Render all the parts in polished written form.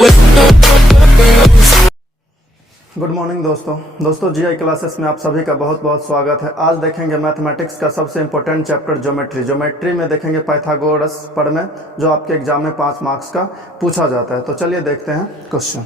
Good morning दोस्तों GI classes में आप सभी का बहुत बहुत स्वागत है। आज देखेंगे मैथमेटिक्स का सबसे इंपॉर्टेंट चैप्टर ज्योमेट्री में देखेंगे पाइथागोरस प्रमेय, जो आपके एग्जाम में 5 मार्क्स का पूछा जाता है। तो चलिए देखते हैं क्वेश्चन।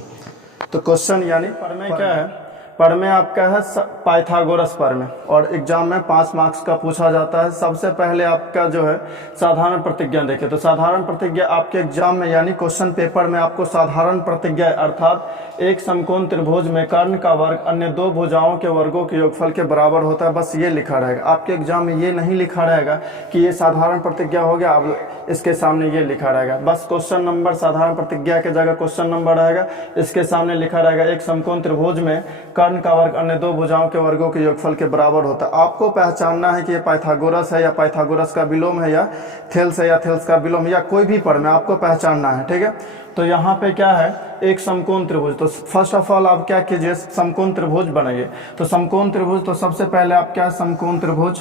तो क्वेश्चन यानी प्रमेय क्या है? प्रमेय आपका है पाइथागोरस प्रमेय और एग्जाम में 5 मार्क्स का पूछा जाता है। सबसे पहले आपका जो है साधारण प्रतिज्ञा देखें। तो साधारण प्रतिज्ञा आपके एग्जाम में यानी क्वेश्चन पेपर में आपको साधारण प्रतिज्ञा अर्थात एक समकोण त्रिभुज में कर्ण का वर्ग अन्य दो भुजाओं के वर्गों के योगफल के बराबर होता है, बस ये लिखा रहेगा। आपके एग्जाम में ये नहीं लिखा रहेगा कि ये साधारण प्रतिज्ञा हो गया, अब इसके सामने ये लिखा रहेगा। बस क्वेश्चन नंबर साधारण प्रतिज्ञा के जगह क्वेश्चन नंबर रहेगा, इसके सामने लिखा रहेगा एक समकोण त्रिभुज में कर्ण का वर्ग अन्य दो भुजाओं के वर्गों के योगफल के बराबर होता है। आपको पहचानना है कि ये पाइथागोरस है या पाइथागोरस का विलोम है या थेल्स है या थेल्स का विलोम या कोई भी प्रमेय आपको पहचानना है, ठीक है। तो यहाँ पे क्या है, एक समकोण त्रिभुज। तो फर्स्ट ऑफ ऑल आप क्या कीजिए, समकोण त्रिभुज बनाइए। तो समकोण त्रिभुज, तो सबसे पहले आप क्या समकोण त्रिभुज,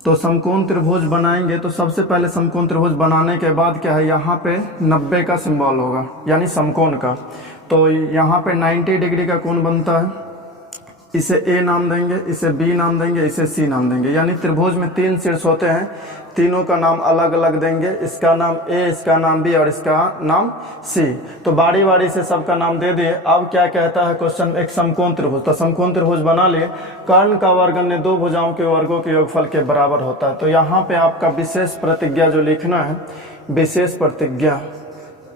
तो समकोण त्रिभुज बनाएंगे। तो सबसे पहले समकोण त्रिभुज बनाने के बाद क्या है, यहाँ पे 90 का सिंबल होगा यानी समकोण का। तो यहाँ पे 90 डिग्री का कोण बनता है, इसे ए नाम देंगे, इसे बी नाम देंगे, इसे सी नाम देंगे। यानी त्रिभुज में 3 शीर्ष होते हैं, तीनों का नाम अलग अलग देंगे। इसका नाम ए, इसका नाम बी और इसका नाम सी। तो बारी बारी से सबका नाम दे दिए। अब क्या कहता है क्वेश्चन, एक समकोण त्रिभुज। तो समकोण त्रिभुज बना लिए, कर्ण का वर्ग अन्य दो भुजाओं के वर्गों के योगफल के बराबर होता है। तो यहाँ पे आपका विशेष प्रतिज्ञा जो लिखना है, विशेष प्रतिज्ञा,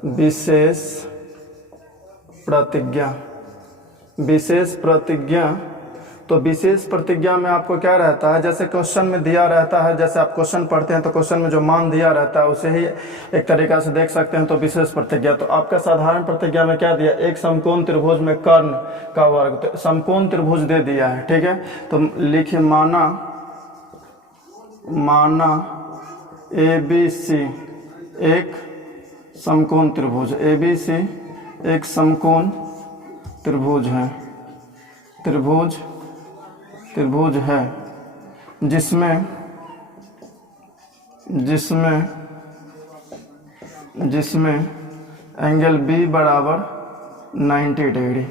विशेष प्रतिज्ञा, विशेष प्रतिज्ञा। तो विशेष प्रतिज्ञा में आपको क्या रहता है, जैसे क्वेश्चन में दिया रहता है, जैसे आप क्वेश्चन पढ़ते हैं तो क्वेश्चन में जो मान दिया रहता है उसे ही एक तरीका से देख सकते हैं। तो विशेष प्रतिज्ञा, तो आपका साधारण प्रतिज्ञा में क्या दिया, एक समकोण त्रिभुज में कर्ण का वर्ग। तो समकोण त्रिभुज दे दिया है, ठीक है। तो लिखिए माना ABC एक समकोण त्रिभुज, ABC एक समकोण त्रिभुज है, त्रिभुज है जिसमें एंगल B बराबर 90 डिग्री।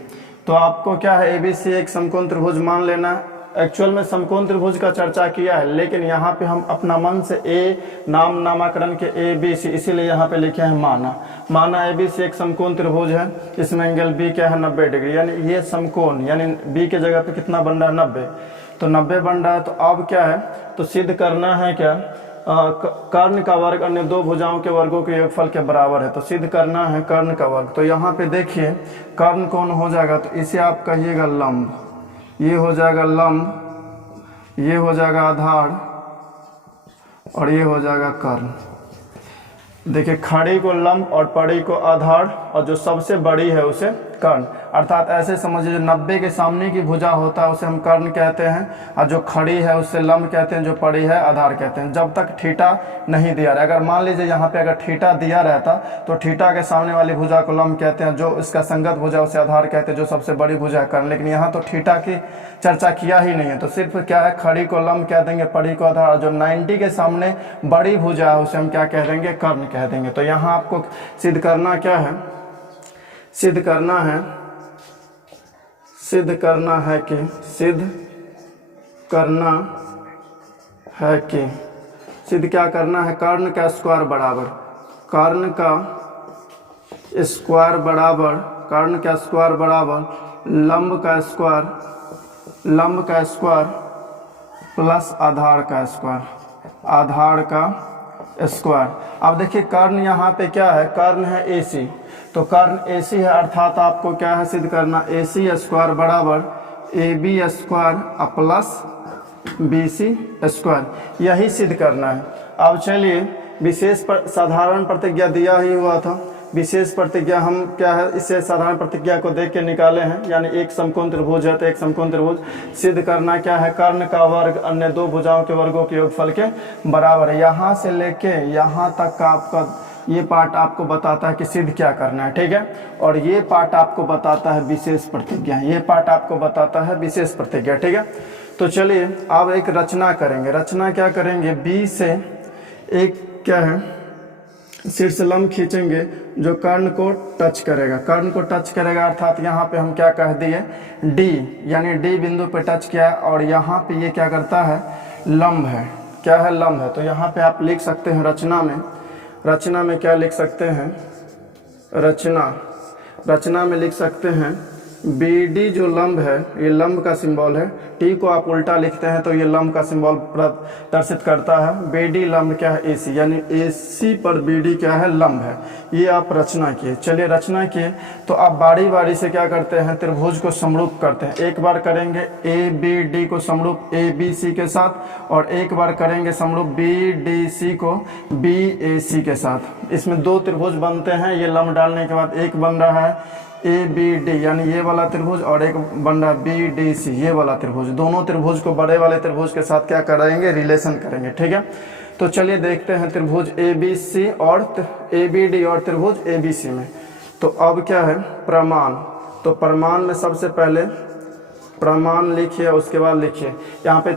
तो आपको क्या है, ABC एक समकोण त्रिभुज मान लेना है। एक्चुअल में समकोण त्रिभुज का चर्चा किया है, लेकिन यहाँ पे हम अपना मन से नामकरण के ABC, इसीलिए यहाँ पे लिखे हैं माना ABC एक समकोण त्रिभुज है, इसमें एंगल B क्या है 90 डिग्री। यानी ये समकोण यानी B के जगह पे कितना बन रहा है 90, तो 90 बन रहा है। तो अब क्या है, तो सिद्ध करना है क्या, कर्ण का वर्ग अन्य दो भुजाओं के वर्गों के योगफल के बराबर है। तो सिद्ध करना है कर्ण का वर्ग। तो यहाँ पे देखिए कर्ण कौन हो जाएगा, तो इसे आप कहिएगा लंब, ये हो जाएगा लंब, ये हो जाएगा आधार और ये हो जाएगा कर्ण। देखिए खड़ी को लंब और पड़ी को आधार और जो सबसे बड़ी है उसे कर्ण। अर्थात ऐसे समझिए, जो 90 के सामने की भुजा होता है उसे हम कर्ण कहते हैं, और जो खड़ी है उसे लंब कहते हैं, जो पड़ी है आधार कहते हैं, जब तक थीटा नहीं दिया रहा। अगर मान लीजिए यहाँ पे अगर थीटा दिया रहता तो थीटा के सामने वाली भुजा को लंब कहते हैं, जो इसका संगत भुजा उसे आधार कहते हैं, जो सबसे बड़ी भुजा है कर्ण। लेकिन यहाँ तो थीटा की चर्चा किया ही नहीं है, तो सिर्फ क्या है, खड़ी को लंब कह देंगे, पड़ी को आधार, और जो 90 के सामने बड़ी भुजा है उसे हम क्या कह देंगे, कर्ण कह देंगे। तो यहाँ आपको सिद्ध करना क्या है, सिद्ध करना है कि सिद्ध क्या करना है, कर्ण का स्क्वायर बराबर, कर्ण का स्क्वायर बराबर लंब का स्क्वायर प्लस आधार का स्क्वायर। अब देखिए कर्ण यहाँ पे क्या है, कर्ण है AC, तो कर्ण AC है, अर्थात आपको क्या है सिद्ध करना, AC स्क्वायर बराबर AB square plus BC square, यही सिद्ध करना है। अब चलिए विशेष साधारण प्रतिज्ञा दिया ही हुआ था, विशेष प्रतिज्ञा हम क्या है, इससे साधारण प्रतिज्ञा को देख के निकाले हैं। यानी एक समकोण त्रिभुज है तो एक समकोण त्रिभुज सिद्ध करना क्या है, कर्ण का वर्ग अन्य दो भुजाओं के वर्गों के योगफल के बराबर है। यहाँ से लेके यहाँ तक का आपका ये पार्ट आपको बताता है कि सिद्ध क्या करना है, ठीक है। और ये पार्ट आपको बताता है विशेष प्रतिज्ञा, ये पार्ट आपको बताता है विशेष प्रतिज्ञा, ठीक है। तो चलिए अब एक रचना करेंगे। रचना क्या करेंगे, बी से एक क्या है शीर्ष लंब खींचेंगे जो कर्ण को टच करेगा, कर्ण को टच करेगा अर्थात यहाँ पे हम क्या कह दिए डी, यानी डी बिंदु पे टच किया और यहाँ पे ये क्या करता है लंब है, क्या है लंब है। तो यहाँ पे आप लिख सकते हैं रचना में क्या लिख सकते हैं, रचना में लिख सकते हैं BD जो लंब है ये लंब का सिंबल है, टी को आप उल्टा लिखते हैं तो ये लंब का सिंबल प्रदर्शित करता है। BD लंब क्या है AC, यानी AC पर BD क्या है लंब है। ये आप रचना किए। चलिए रचना किए तो आप बारी बारी से क्या करते हैं त्रिभुज को समरूप करते हैं। एक बार करेंगे ABD को समरूप ABC के साथ और एक बार करेंगे समरूप BDC को BAC के साथ। इसमें दो त्रिभुज बनते हैं। ये लंब डालने के बाद एक बन रहा है ABD यानी ये वाला त्रिभुज और एक बन रहा है BDC ये वाला त्रिभुज। दोनों त्रिभुज को बड़े वाले त्रिभुज के साथ क्या करेंगे रिलेशन करेंगे, ठीक है। तो चलिए देखते हैं त्रिभुज ABC और ABD और त्रिभुज ABC में। तो अब क्या है प्रमाण, तो प्रमाण में सबसे पहले प्रमाण लिखिए, उसके बाद लिखिए यहाँ पे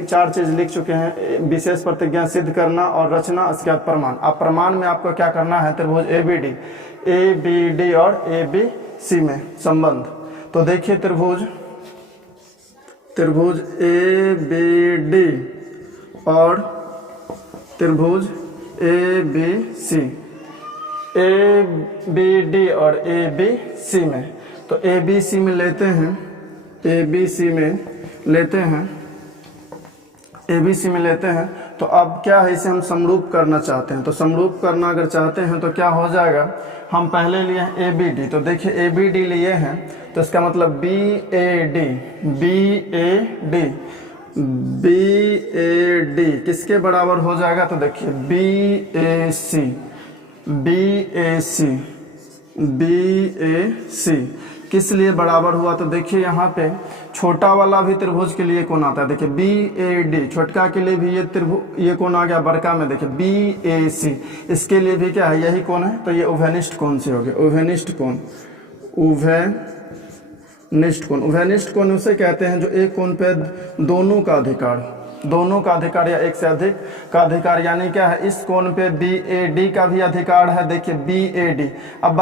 चार चीज लिख चुके हैं, विशेष प्रतिज्ञा सिद्ध करना और रचना, उसके बाद प्रमाण। अब प्रमाण में आपको क्या करना है त्रिभुज ABD और ABC में संबंध। तो देखिए त्रिभुज ABD और त्रिभुज ABC, ABD और ABC में, तो ABC में लेते हैं तो अब क्या है इसे हम समरूप करना चाहते हैं। तो समरूप करना अगर चाहते हैं तो क्या हो जाएगा, हम पहले लिए हैं ABD, तो देखिए ABD लिए हैं तो इसका मतलब BAD किसके बराबर हो जाएगा, तो देखिए BAC किस लिए बराबर हुआ, तो देखिए यहाँ पे छोटा वाला भी त्रिभुज के लिए कौन आता है, देखिए BAD छोटका के लिए भी ये कौन आ गया, बड़का में देखिए BAC इसके लिए भी क्या है यही कौन है, तो ये उभयनिष्ठ कोण से हो गया। उभयनिष्ठ कोण उसे कहते हैं जो एक कोण पे दोनों का अधिकार या एक से अधिक का अधिकार, यानी क्या है इस कोण पे BAD का भी अधिकार है। देखिए BAD, अब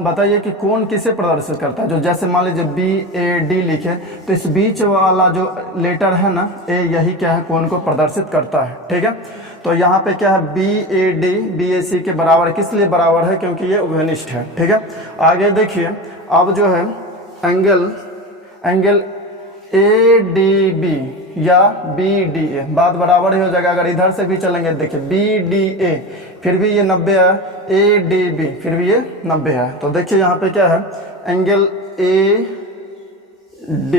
बताइए कि कोण किसे प्रदर्शित करता है, जो जैसे मान लीजिए BAD लिखे तो इस बीच वाला जो लेटर है ना A, यही क्या है कोण को प्रदर्शित करता है, ठीक है। तो यहाँ पे क्या है BAD BAC के बराबर, किस लिए बराबर है, क्योंकि ये उभयनिष्ठ है, ठीक है। आगे देखिए अब जो है एंगल ADB या BDA बात बराबर ही हो जाएगा। अगर इधर से भी चलेंगे देखिए BDA फिर भी ये 90 है, ADB फिर भी ये 90 है। तो देखिए यहाँ पे क्या है एंगल ADB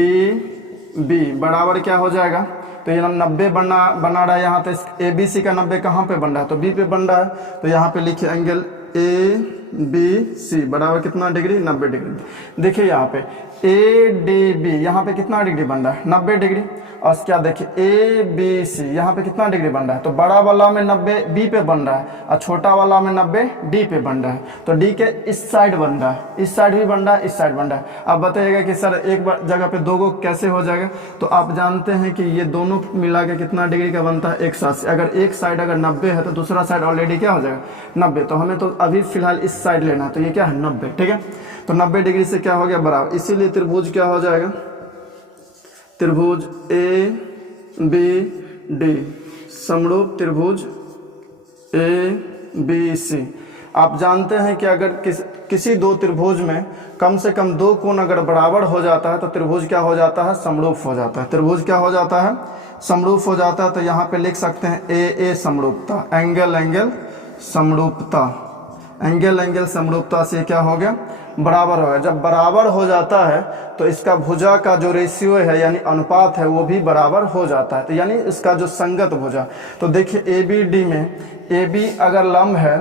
बराबर क्या हो जाएगा, तो ये 90 बना रहा है यहाँ पे। ABC का 90 कहाँ पे बन रहा है, तो B पे बन रहा है। तो यहाँ पे लिखिए एंगल ABC बराबर कितना डिग्री, 90 डिग्री। देखिए यहाँ पे ADB यहाँ पे कितना डिग्री बन रहा है, 90 डिग्री। और क्या देखिए ABC यहाँ पे कितना डिग्री बन रहा है, तो बड़ा वाला में 90 B पे बन रहा है और छोटा वाला में 90 D पे बन रहा है। तो D के इस साइड बन रहा है, इस साइड भी बन रहा है, इस साइड बन रहा है। अब बताइएगा कि सर एक जगह पे दो को कैसे हो जाएगा, तो आप जानते हैं कि ये दोनों मिला के कितना डिग्री का बनता है, 180। अगर एक साइड अगर 90 है तो दूसरा साइड ऑलरेडी क्या हो जाएगा 90। तो हमें तो अभी फिलहाल इस साइड लेना है, तो ये क्या है 90, ठीक है। तो 90 डिग्री से क्या हो गया बराबर, इसीलिए त्रिभुज क्या हो जाएगा, त्रिभुज ABD समरूप त्रिभुज ABC। आप जानते हैं कि अगर किसी दो त्रिभुज में कम से कम दो कोण अगर बराबर हो जाता है तो त्रिभुज क्या हो जाता है, समरूप हो जाता है। त्रिभुज क्या हो जाता है, समरूप हो जाता है। तो यहाँ पे लिख सकते हैं AA समरूपता, एंगल समरूपता से क्या हो गया, बराबर हो गया। जब बराबर हो जाता है तो इसका भुजा का जो रेशियो है यानी अनुपात है वो भी बराबर हो जाता है, तो यानी इसका जो संगत भुजा। तो देखिए ABD में AB अगर लंब है,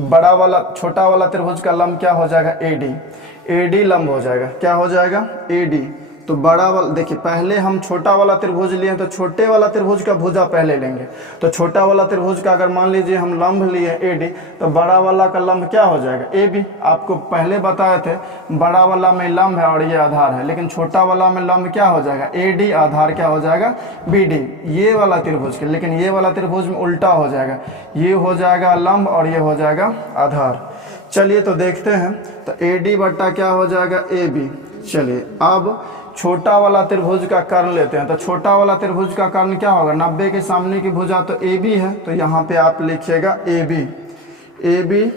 बड़ा वाला छोटा वाला त्रिभुज का लंब क्या हो जाएगा AD लंब हो जाएगा, क्या हो जाएगा AD। तो बड़ा वाला देखिए, पहले हम छोटा वाला त्रिभुज लिए तो छोटे वाला त्रिभुज का भुजा पहले लेंगे। तो छोटा वाला त्रिभुज का अगर मान लीजिए हम लंब लिए AD, तो बड़ा वाला का लंब क्या हो जाएगा AB। आपको पहले बताए थे बड़ा वाला में लंब है और ये आधार है, लेकिन छोटा वाला में लंब क्या हो जाएगा AD, आधार क्या हो जाएगा BD। ये वाला त्रिभुज के, लेकिन ये वाला त्रिभुज में उल्टा हो जाएगा, ये हो जाएगा लंब और ये हो जाएगा आधार। चलिए तो देखते हैं, तो AD बट्टा क्या हो जाएगा AB। चलिए अब छोटा वाला त्रिभुज का कर्ण लेते हैं। तो छोटा वाला त्रिभुज का कर्ण क्या होगा, 90 के सामने की भुजा तो AB है, तो यहाँ पे आप लिखिएगा AB।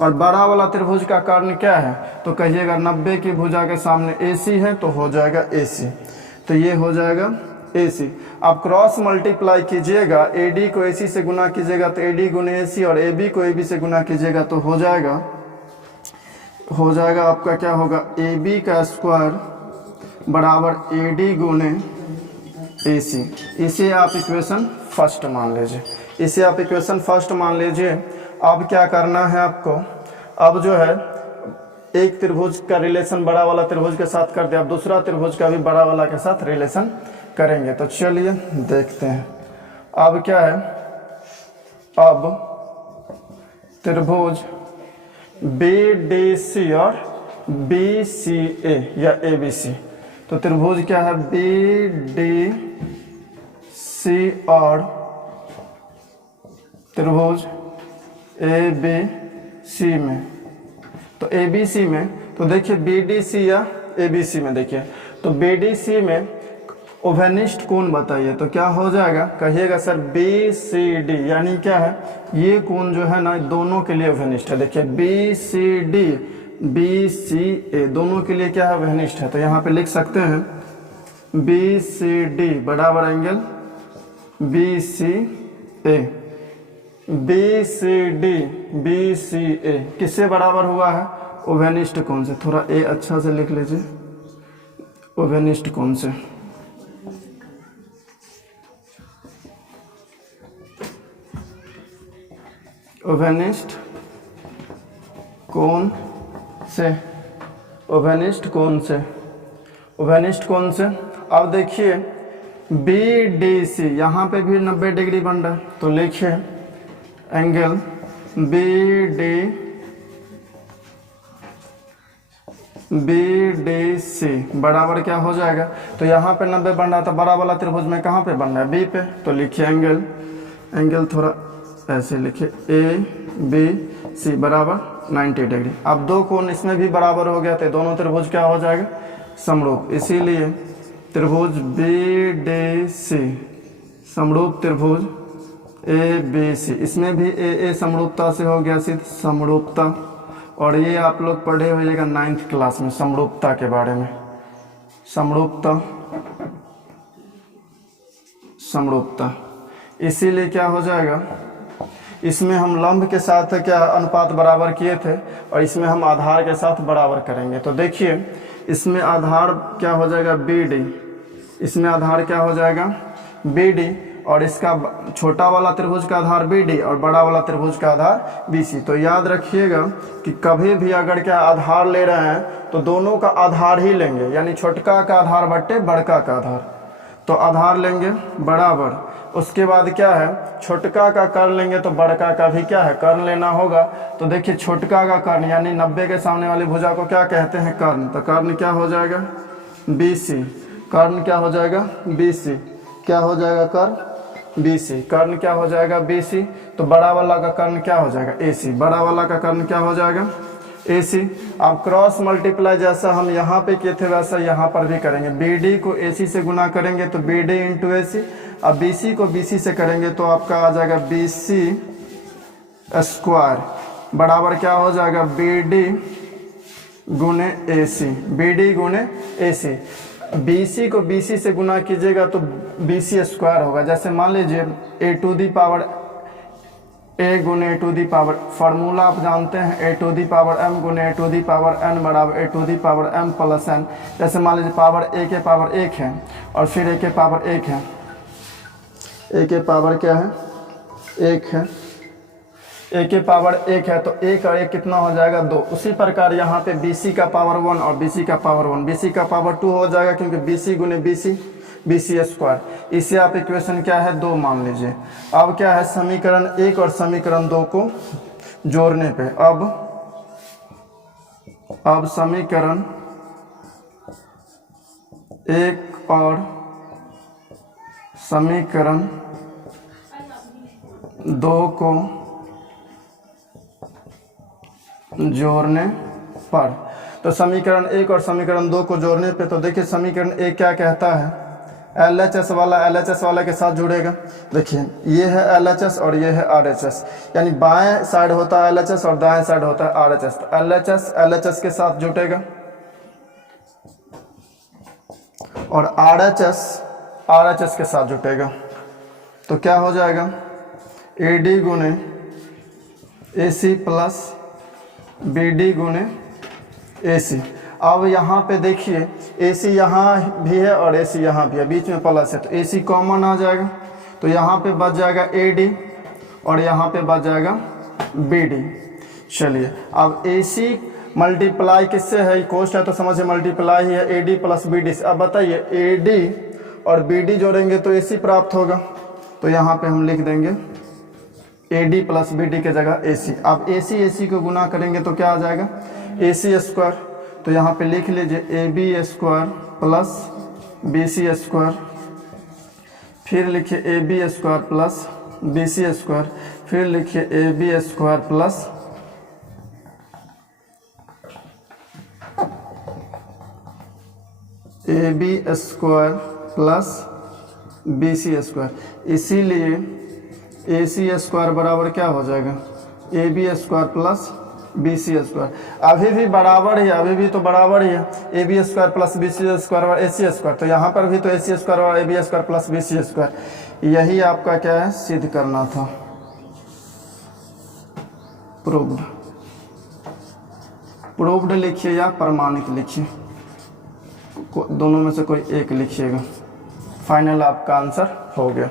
और बड़ा वाला त्रिभुज का कर्ण क्या है, तो कहिएगा 90 की भुजा के सामने AC है, तो हो जाएगा AC। तो ये हो जाएगा AC। आप क्रॉस मल्टीप्लाई कीजिएगा, AD को AC से गुना कीजिएगा तो AD गुने AC, और AB को AB से गुना कीजिएगा तो हो जाएगा आपका क्या होगा, AB का स्क्वायर बराबर AD गुने AC। इसे आप इक्वेशन फर्स्ट मान लीजिए। अब क्या करना है आपको, अब जो है एक त्रिभुज का रिलेशन बड़ा वाला त्रिभुज के साथ कर दिया, अब दूसरा त्रिभुज का भी बड़ा वाला के साथ रिलेशन करेंगे। तो चलिए देखते हैं अब क्या है। अब त्रिभुज BDC और BCA या ABC, तो त्रिभुज क्या है BDC और त्रिभुज ABC में। तो ABC में तो देखिए BDC या ABC में, देखिए तो BDC में ओवेनिष्ठ कोण बताइए, तो क्या हो जाएगा, कहिएगा सर BCD, यानी क्या है ये कोण जो है ना दोनों के लिए ओवेनिष्ठ है। देखिए BCD BCA दोनों के लिए क्या है ओवेनिष्ठ है। तो यहाँ पे लिख सकते हैं BCD बराबर एंगल BCA। BCA किससे बराबर हुआ है, ओवेनिष्ठ कोण से। थोड़ा A अच्छा से लिख लीजिए, ओवेनिष्ठ कोण से। ओवेनिष्ठ कोण से। अब देखिए BDC यहाँ पे भी 90 डिग्री बन रहा है, तो लिखिए एंगल BDC बराबर क्या हो जाएगा, तो यहाँ पे 90 बन रहा था, बड़ा वाला त्रिभुज में कहाँ पे बन रहा है B पे, तो लिखिए एंगल थोड़ा ऐसे लिखिए ABC बराबर 90 डिग्री। अब दो कोण इसमें भी बराबर हो गया, तो दोनों त्रिभुज क्या हो जाएगा समरूप, इसीलिए त्रिभुज BDC समरूप त्रिभुज ABC, इसमें भी AA समरूपता से हो गया सिद्ध समरूपता। और ये आप लोग पढ़े होइएगा 9th क्लास में समरूपता के बारे में, समरूपता। इसीलिए क्या हो जाएगा, इसमें हम लंब के साथ क्या अनुपात बराबर किए थे और इसमें हम आधार के साथ बराबर करेंगे। तो देखिए इसमें आधार क्या हो जाएगा BD, इसमें आधार क्या हो जाएगा BD, और इसका छोटा वाला त्रिभुज का आधार BD और बड़ा वाला त्रिभुज का आधार BC। तो याद रखिएगा कि कभी भी अगर क्या आधार ले रहे हैं तो दोनों का आधार ही लेंगे, यानी छोटका का आधार बट्टे बड़का का आधार। तो आधार लेंगे बराबर, उसके बाद क्या है छोटका का कर्ण लेंगे तो बड़का का भी क्या है कर्ण लेना होगा। तो देखिए छोटका का कर्ण यानी 90 के सामने वाली भुजा को क्या कहते हैं कर्ण, तो कर्ण क्या हो जाएगा BC, कर्ण क्या हो जाएगा BC, क्या हो जाएगा कर्ण BC, कर्ण क्या हो जाएगा BC। तो बड़ा वाला का कर्ण क्या हो जाएगा AC, बड़ा वाला का कर्ण क्या हो जाएगा AC। अब क्रॉस मल्टीप्लाई जैसा हम यहाँ पे किए थे वैसा यहाँ पर भी करेंगे, BD को AC से गुना करेंगे तो BD इंटू AC, अब BC को BC से करेंगे तो आपका आ जाएगा BC स्क्वायर बराबर क्या हो जाएगा BD गुने AC, BD गुने AC। BC को BC से गुना कीजिएगा तो BC स्क्वायर होगा। जैसे मान लीजिए A to the power A गुने A to the power, formula आप जानते हैं A to the power M गुने A to the power N बराबर A to the power M plus N। जैसे मान लीजिए पावर A के पावर 1 है और फिर A के पावर 1 है, A के पावर क्या है 1 है, ए की पावर 1 है तो 1 और 1 कितना हो जाएगा 2। उसी प्रकार यहाँ पे BC का पावर 1 और BC का पावर 1, BC का पावर 2 हो जाएगा क्योंकि BC गुने BC स्क्वायर। इसे आप इक्वेशन क्या है 2 मान लीजिए। अब क्या है समीकरण 1 और समीकरण 2 को जोड़ने पे अब समीकरण 1 और समीकरण 2 को जोड़ने पर, तो समीकरण 1 और समीकरण 2 को जोड़ने पे तो देखिए समीकरण 1 क्या कहता है LHS वाला के साथ जुड़ेगा। देखिए ये है LHS और ये है RHS, यानी बाएं साइड होता है LHS और दाएं साइड होता है RHS। तो LHS के साथ जुटेगा और RHS के साथ जुटेगा। तो क्या हो जाएगा AD गुने AC प्लस BD गुने AC। अब यहाँ पे देखिए AC यहाँ भी है और AC यहाँ भी है, बीच में प्लस है तो AC कॉमन आ जाएगा। तो यहाँ पे बच जाएगा AD और यहाँ पे बच जाएगा BD। चलिए अब AC मल्टीप्लाई किससे है, कोस्ट है तो समझिए मल्टीप्लाई ही है AD प्लस BD से। अब बताइए AD और BD जोड़ेंगे तो AC प्राप्त होगा, तो यहाँ पे हम लिख देंगे AD प्लस BD के जगह AC। अब AC को गुना करेंगे तो क्या आ जाएगा AC स्क्वायर। तो यहाँ पे लिख लीजिए AB square plus BC square, फिर लिखिए AB square plus BC square, फिर लिखिए AB square plus AB square plus BC square. इसीलिए AC स्क्वायर बराबर क्या हो जाएगा AB square plus BC square. अभी भी बराबर ही, अभी भी तो बराबर ही है AB square plus BC square और AC स्क्वायर। तो यहाँ पर भी तो AC स्क्वायर और AB square plus BC square. यही आपका क्या है सिद्ध करना था, प्रूव्ड लिखिए या प्रमाणित लिखिए, दोनों में से कोई एक लिखिएगा। फाइनल आपका आंसर हो गया।